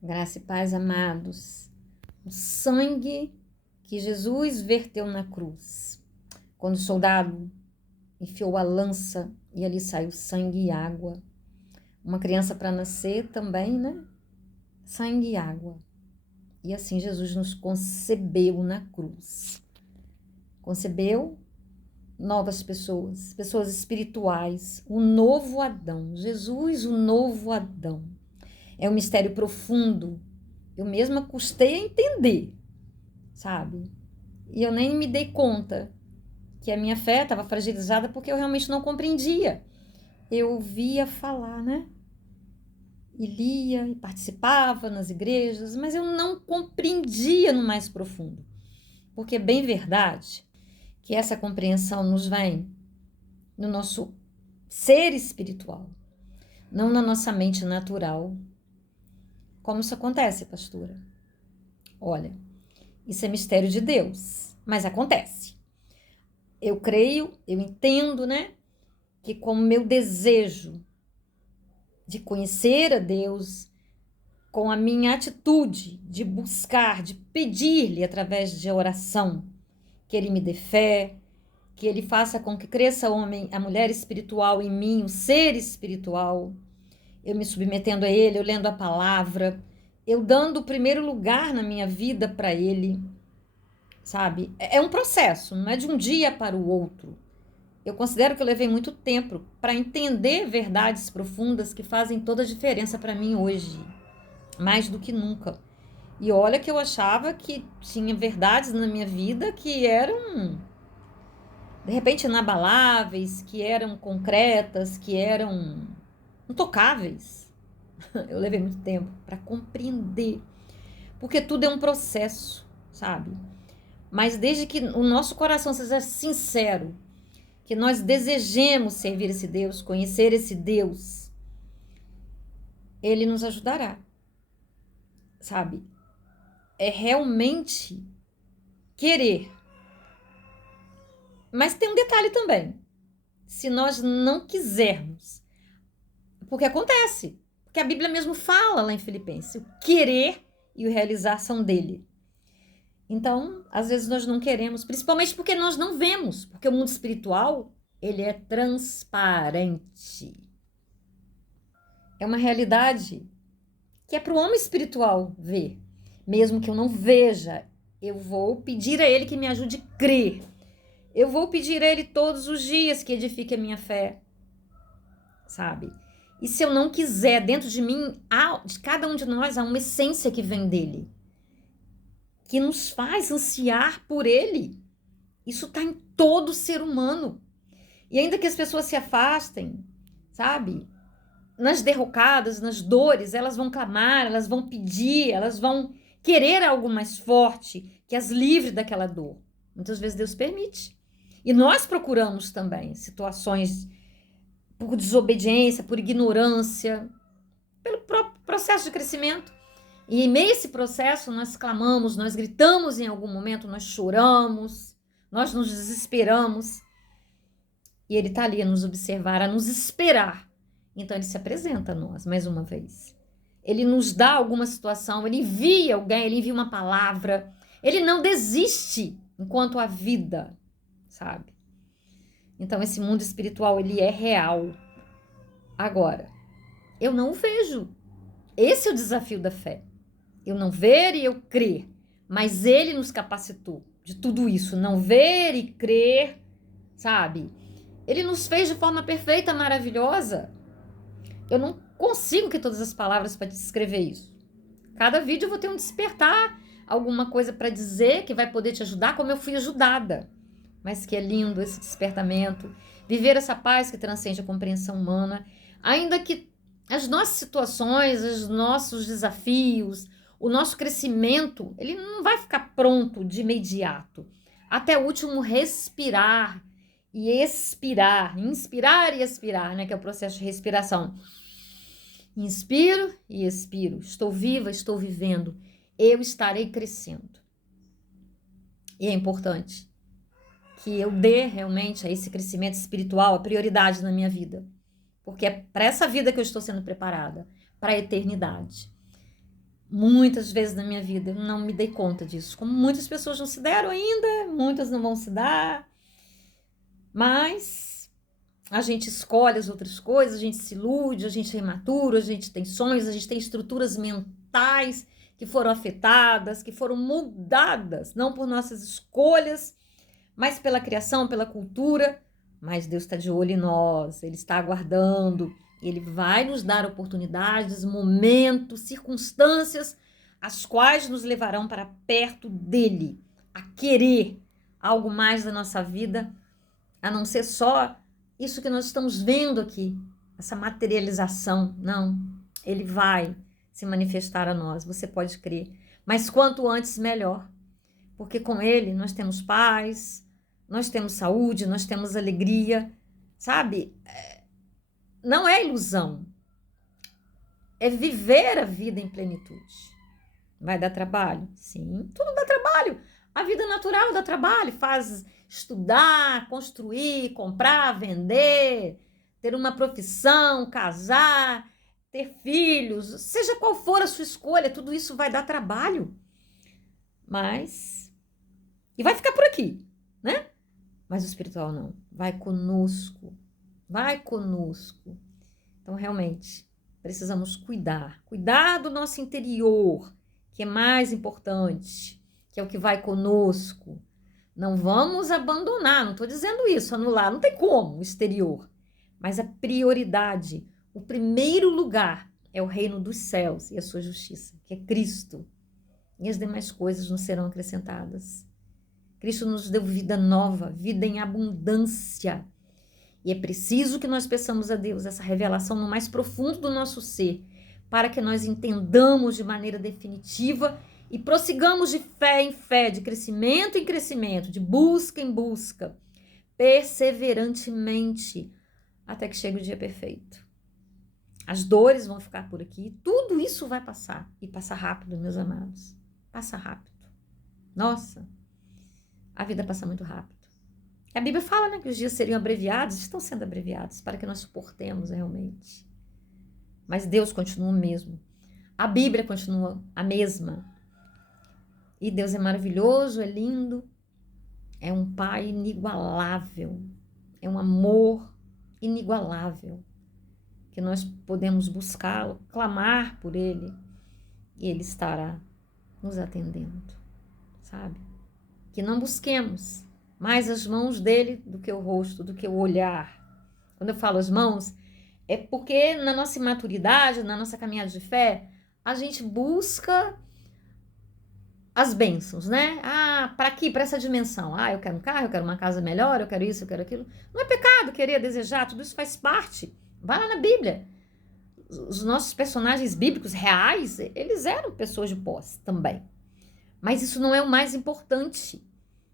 Graça e paz, amados. O sangue que Jesus verteu na cruz. Quando o soldado enfiou a lança e ali saiu sangue e água. Uma criança para nascer também, né? Sangue e água. E assim Jesus nos concebeu na cruz. Concebeu novas pessoas, pessoas espirituais, o novo Adão. Jesus, o novo Adão. É um mistério profundo. Eu mesma custei a entender, sabe? E eu nem me dei conta que a minha fé estava fragilizada porque eu realmente não compreendia. Eu ouvia falar, né? E lia e participava nas igrejas, mas eu não compreendia no mais profundo. Porque é bem verdade que essa compreensão nos vem no nosso ser espiritual, não na nossa mente natural. Como isso acontece, pastora? Olha, isso é mistério de Deus, mas acontece. Eu creio, eu entendo, né? Que com o meu desejo de conhecer a Deus, com a minha atitude de buscar, de pedir-lhe através de oração, que ele me dê fé, que ele faça com que cresça a mulher espiritual em mim, o ser espiritual, eu me submetendo a ele, eu lendo a palavra, eu dando o primeiro lugar na minha vida para ele, sabe? É um processo, não é de um dia para o outro. Eu considero que eu levei muito tempo para entender verdades profundas que fazem toda a diferença para mim hoje, mais do que nunca. E olha que eu achava que tinha verdades na minha vida que eram, de repente, inabaláveis, que eram concretas, que eram intocáveis. Eu levei muito tempo para compreender, porque tudo é um processo, sabe? Mas desde que o nosso coração seja sincero, que nós desejemos servir esse Deus, conhecer esse Deus, ele nos ajudará, sabe? É realmente querer. Mas tem um detalhe também. Se nós não quisermos, porque acontece, porque a Bíblia mesmo fala lá em Filipenses, o querer e o realizar são dele. Então, às vezes nós não queremos, principalmente porque nós não vemos, porque o mundo espiritual, ele é transparente. É uma realidade que é para o homem espiritual ver. Mesmo que eu não veja, eu vou pedir a ele que me ajude a crer. Eu vou pedir a ele todos os dias que edifique a minha fé, sabe? E se eu não quiser, dentro de mim, de cada um de nós, há uma essência que vem dele, que nos faz ansiar por ele. Isso está em todo ser humano. E ainda que as pessoas se afastem, sabe? Nas derrocadas, nas dores, elas vão clamar, elas vão pedir, elas vão querer algo mais forte que as livre daquela dor. Muitas vezes Deus permite. E nós procuramos também situações por desobediência, por ignorância, pelo próprio processo de crescimento. E em meio a esse processo, nós clamamos, nós gritamos em algum momento, nós choramos, nós nos desesperamos. E ele está ali a nos observar, a nos esperar. Então ele se apresenta a nós, mais uma vez. Ele nos dá alguma situação, ele envia alguém, ele envia uma palavra. Ele não desiste enquanto há vida, sabe? Então esse mundo espiritual, ele é real. Agora, eu não o vejo. Esse é o desafio da fé. Eu não ver e eu crer. Mas ele nos capacitou de tudo isso. Não ver e crer, sabe? Ele nos fez de forma perfeita, maravilhosa. Eu não consigo ter todas as palavras para descrever isso. Cada vídeo eu vou ter um despertar, alguma coisa para dizer que vai poder te ajudar, como eu fui ajudada. Mas que é lindo esse despertamento, viver essa paz que transcende a compreensão humana, ainda que as nossas situações, os nossos desafios, o nosso crescimento, ele não vai ficar pronto de imediato. Até o último respirar e expirar, inspirar e expirar, né, que é o processo de respiração. Inspiro e expiro. Estou viva, estou vivendo. Eu estarei crescendo. E é importante que eu dê realmente a esse crescimento espiritual a prioridade na minha vida. Porque é para essa vida que eu estou sendo preparada, para a eternidade. Muitas vezes na minha vida eu não me dei conta disso, como muitas pessoas não se deram ainda, muitas não vão se dar, mas a gente escolhe as outras coisas, a gente se ilude, a gente é imaturo, a gente tem sonhos, a gente tem estruturas mentais que foram afetadas, que foram mudadas, não por nossas escolhas, mas pela criação, pela cultura. Mas Deus está de olho em nós, Ele está aguardando, Ele vai nos dar oportunidades, momentos, circunstâncias, as quais nos levarão para perto dEle, a querer algo mais da nossa vida, a não ser só isso que nós estamos vendo aqui, essa materialização. Não, Ele vai se manifestar a nós, você pode crer. Mas quanto antes, melhor, porque com Ele nós temos paz, nós temos saúde, nós temos alegria, sabe? Não é ilusão, é viver a vida em plenitude. Vai dar trabalho? Sim, tudo dá trabalho. A vida natural dá trabalho, faz estudar, construir, comprar, vender, ter uma profissão, casar, ter filhos, seja qual for a sua escolha, tudo isso vai dar trabalho. E vai ficar por aqui, né? Mas o espiritual não, vai conosco, vai conosco. Então, realmente, precisamos cuidar do nosso interior, que é mais importante, que é o que vai conosco. Não vamos abandonar, não estou dizendo isso, anular, não tem como o exterior. Mas a prioridade, o primeiro lugar é o reino dos céus e a sua justiça, que é Cristo. E as demais coisas nos serão acrescentadas. Cristo nos deu vida nova, vida em abundância. E é preciso que nós peçamos a Deus essa revelação no mais profundo do nosso ser, para que nós entendamos de maneira definitiva e prossigamos de fé em fé, de crescimento em crescimento, de busca em busca, perseverantemente, até que chegue o dia perfeito. As dores vão ficar por aqui, tudo isso vai passar, e passa rápido, meus amados, passa rápido. Nossa, a vida passa muito rápido. A Bíblia fala, né, que os dias seriam abreviados, estão sendo abreviados, para que nós suportemos realmente. Mas Deus continua o mesmo. A Bíblia continua a mesma. E Deus é maravilhoso, é lindo, é um Pai inigualável, é um amor inigualável, que nós podemos buscá-lo, clamar por Ele, e Ele estará nos atendendo, sabe? Que não busquemos mais as mãos dele do que o rosto, do que o olhar. Quando eu falo as mãos, é porque na nossa imaturidade, na nossa caminhada de fé, a gente busca as bênçãos, né? Para aqui, para essa dimensão. Eu quero um carro, eu quero uma casa melhor, eu quero isso, eu quero aquilo. Não é pecado querer, desejar, tudo isso faz parte. Vai lá na Bíblia. Os nossos personagens bíblicos reais, eles eram pessoas de posse também. Mas isso não é o mais importante.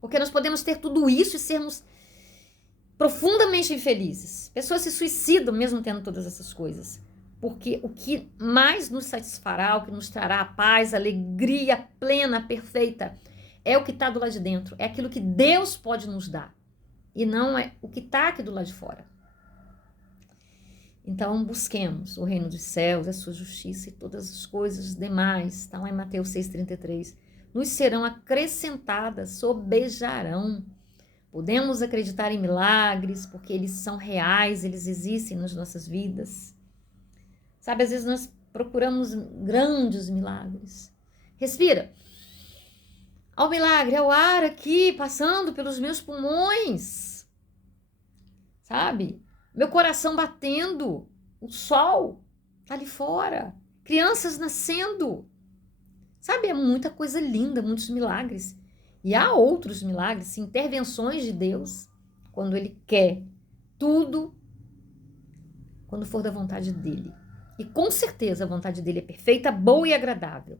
Porque nós podemos ter tudo isso e sermos profundamente infelizes. Pessoas se suicidam mesmo tendo todas essas coisas. Porque o que mais nos satisfará, o que nos trará a paz, a alegria plena, perfeita, é o que está do lado de dentro. É aquilo que Deus pode nos dar. E não é o que está aqui do lado de fora. Então, busquemos o reino dos céus, a sua justiça e todas as coisas demais. Está lá em Mateus 6,33. Nos serão acrescentadas, sobejarão. Podemos acreditar em milagres, porque eles são reais, eles existem nas nossas vidas. Sabe, às vezes nós procuramos grandes milagres. Respira. Ao milagre, é o ar aqui passando pelos meus pulmões. Sabe? Meu coração batendo. O sol tá ali fora. Crianças nascendo. Sabe, é muita coisa linda, muitos milagres. E há outros milagres, intervenções de Deus, quando Ele quer tudo, quando for da vontade dEle. E com certeza a vontade dEle é perfeita, boa e agradável.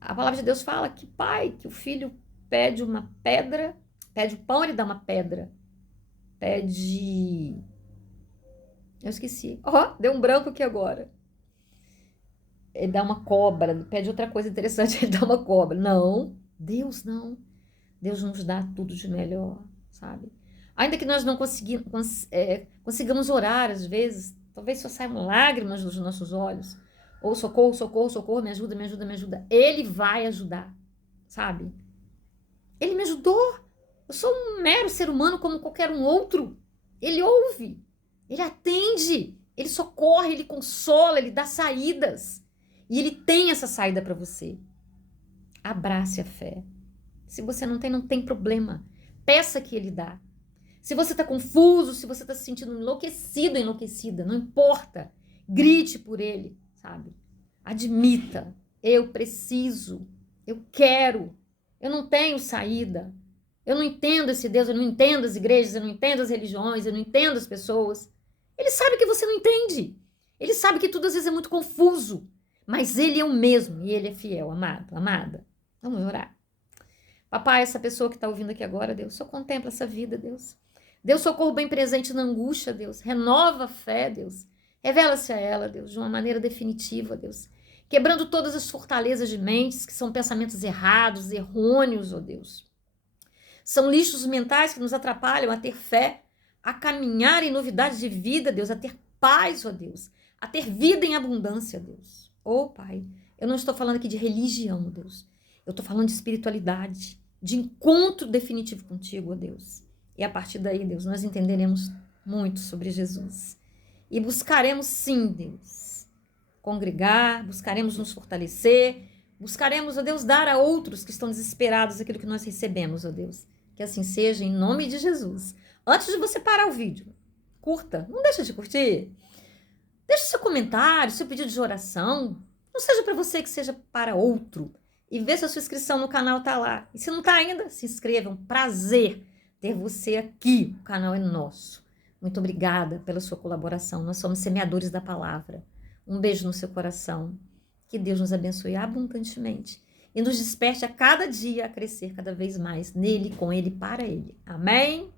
A palavra de Deus fala que pai, que o filho pede uma pedra, pede o pão, ele dá uma pedra. Pede... Eu esqueci. Deu um branco aqui agora. Ele dá uma cobra, pede outra coisa interessante, ele dá uma cobra. Não, Deus não. Deus nos dá tudo de melhor, sabe? Ainda que nós não consigamos orar às vezes, talvez só saiam lágrimas dos nossos olhos, ou socorro, socorro, socorro, me ajuda, me ajuda, me ajuda. Ele vai ajudar, sabe? Ele me ajudou. Eu sou um mero ser humano como qualquer um outro. Ele ouve, ele atende, ele socorre, ele consola, ele dá saídas. E ele tem essa saída para você. Abrace a fé. Se você não tem problema. Peça que ele dá. Se você está confuso, se você está se sentindo enlouquecido, enlouquecida, não importa. Grite por ele, sabe? Admita. Eu preciso. Eu quero. Eu não tenho saída. Eu não entendo esse Deus, eu não entendo as igrejas, eu não entendo as religiões, eu não entendo as pessoas. Ele sabe que você não entende. Ele sabe que tudo às vezes é muito confuso. Mas ele é o mesmo e ele é fiel, amado, amada. Vamos orar. Papai, essa pessoa que está ouvindo aqui agora, Deus, só contempla essa vida, Deus. Deus, socorro bem presente na angústia, Deus. Renova a fé, Deus. Revela-se a ela, Deus, de uma maneira definitiva, Deus. Quebrando todas as fortalezas de mentes, que são pensamentos errados, errôneos, ó Deus. São lixos mentais que nos atrapalham a ter fé, a caminhar em novidades de vida, Deus, a ter paz, ó Deus, a ter vida em abundância, Deus. Ô, Pai, eu não estou falando aqui de religião, Deus. Eu estou falando de espiritualidade, de encontro definitivo contigo, ó Deus. E a partir daí, Deus, nós entenderemos muito sobre Jesus. E buscaremos, sim, Deus, congregar, buscaremos nos fortalecer, buscaremos, ó Deus, dar a outros que estão desesperados aquilo que nós recebemos, ó Deus. Que assim seja, em nome de Jesus. Antes de você parar o vídeo, curta, não deixa de curtir. Deixe seu comentário, seu pedido de oração. Não seja para você, que seja para outro. E vê se a sua inscrição no canal tá lá. E se não tá ainda, se inscreva. É um prazer ter você aqui. O canal é nosso. Muito obrigada pela sua colaboração. Nós somos semeadores da palavra. Um beijo no seu coração. Que Deus nos abençoe abundantemente. E nos desperte a cada dia a crescer cada vez mais nele, com ele, para ele. Amém?